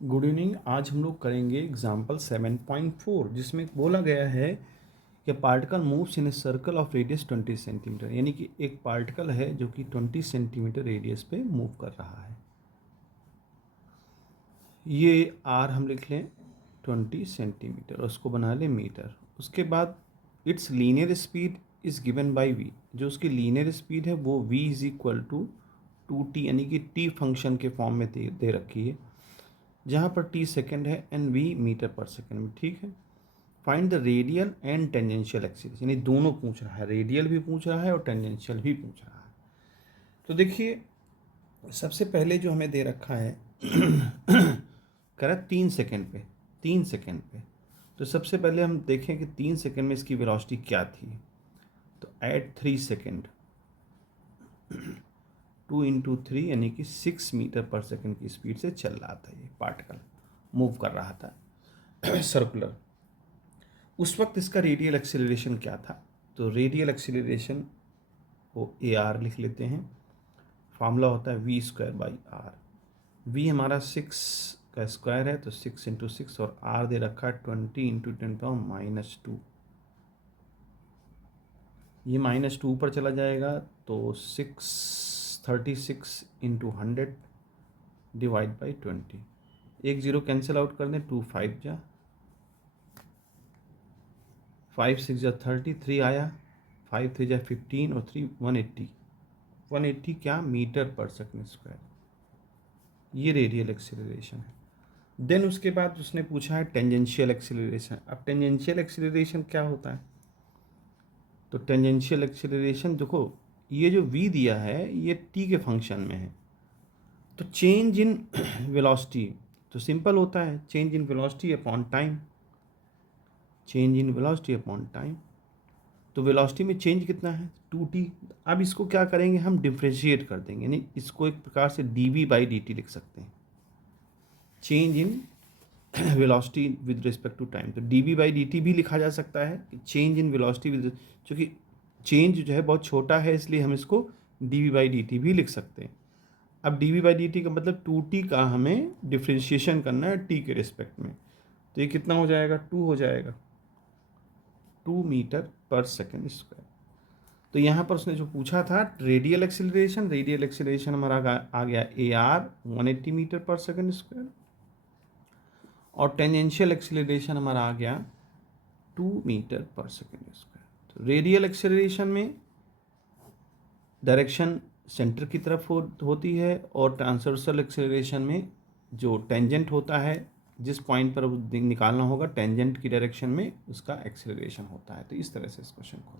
Good evening. आज हम लोग करेंगे एग्जाम्पल 7.4 जिसमें बोला गया है कि particle moves in a circle of radius 20 centimetre, यानी कि एक पार्टिकल है जो कि 20 सेंटीमीटर रेडियस पे मूव कर रहा है। ये आर हम लिख लें 20 सेंटीमीटर, उसको बना लें मीटर। उसके बाद its linear speed is given by V, जो उसकी लीनियर स्पीड है वो v is equal to 2t, यानी कि t फंक्शन के फॉर्म में दे रखी है, जहाँ पर t सेकेंड है एंड v मीटर पर सेकेंड में। ठीक है। Find the radial and tangential acceleration, यानी दोनों पूछ रहा है, रेडियल भी पूछ रहा है और टेंजेंशियल भी पूछ रहा है। तो देखिए सबसे पहले जो हमें दे रखा है कह रहा है 3 सेकेंड पे, 3 सेकेंड पे। तो सबसे पहले हम देखें कि 3 सेकेंड में इसकी वेलोसिटी क्या थी। तो एट 3 सेकेंड 2 इंटू 3 यानी कि 6 मीटर पर सेकेंड की स्पीड से चल रहा था, ये पार्टिकल मूव कर रहा था सर्कुलर। उस वक्त इसका रेडियल एक्सेलरेशन क्या था? तो रेडियल एक्सेलरेशन को ए आर लिख लेते हैं। फार्मूला होता है V square by R. V हमारा 6 का स्क्वायर है तो 6 इंटू 6, और आर दे रखा है 20 इंटू 10⁻²। ये -2 पर चला जाएगा तो 636 इंटू 100 डिवाइड बाई 20। एक जीरो कैंसिल आउट कर दें, 2 5 जा 5 6 जा 30, 3 आया, 5 3 जा 15 और 3 180 क्या मीटर पर सेकंड स्क्वायर। ये रेडियल एक्सेलरेशन है। देन उसके बाद उसने पूछा है टेंजेंशियल एक्सेलरेशन। अब टेंजेंशियल एक्सेलरेशन क्या होता है? तो टेंजेंशियल एक्सेलरेशन देखो, ये जो v दिया है ये t के फंक्शन में है। तो चेंज इन वेलोसिटी तो सिंपल होता है, change in velocity upon time, change in velocity upon time. तो वेलोसिटी में चेंज कितना है? 2t। अब इसको क्या करेंगे, हम डिफ्रेंशिएट कर देंगे, यानी इसको एक प्रकार से dv/dt लिख सकते हैं, change in velocity with respect to time. तो dv/dt भी लिखा जा सकता है, चेंज इन वेलोसिटी विद, क्योंकि चेंज जो है बहुत छोटा है इसलिए हम इसको dv/dt भी लिख सकते हैं। अब dv/dt का मतलब 2t का हमें डिफ्रेंशिएशन करना है t के रिस्पेक्ट में। तो ये कितना हो जाएगा? 2 हो जाएगा, 2 मीटर पर सेकेंड स्क्वायर। तो यहाँ पर उसने जो पूछा था रेडियल एक्सेलरेशन, रेडियल एक्सेलरेशन हमारा आ गया ए आर 180 मीटर पर सेकेंड स्क्वायर, और टेंजेंशियल एक्सेलरेशन हमारा आ गया 2 मीटर पर सेकेंड स्क्वायर। तो रेडियल एक्सेलरेशन में डायरेक्शन सेंटर की तरफ होती है, और ट्रांसवर्सल एक्सेलरेशन में जो टेंजेंट होता है, जिस पॉइंट पर निकालना होगा टेंजेंट की डायरेक्शन में, उसका एक्सेलरेशन होता है। तो इस तरह से इस क्वेश्चन को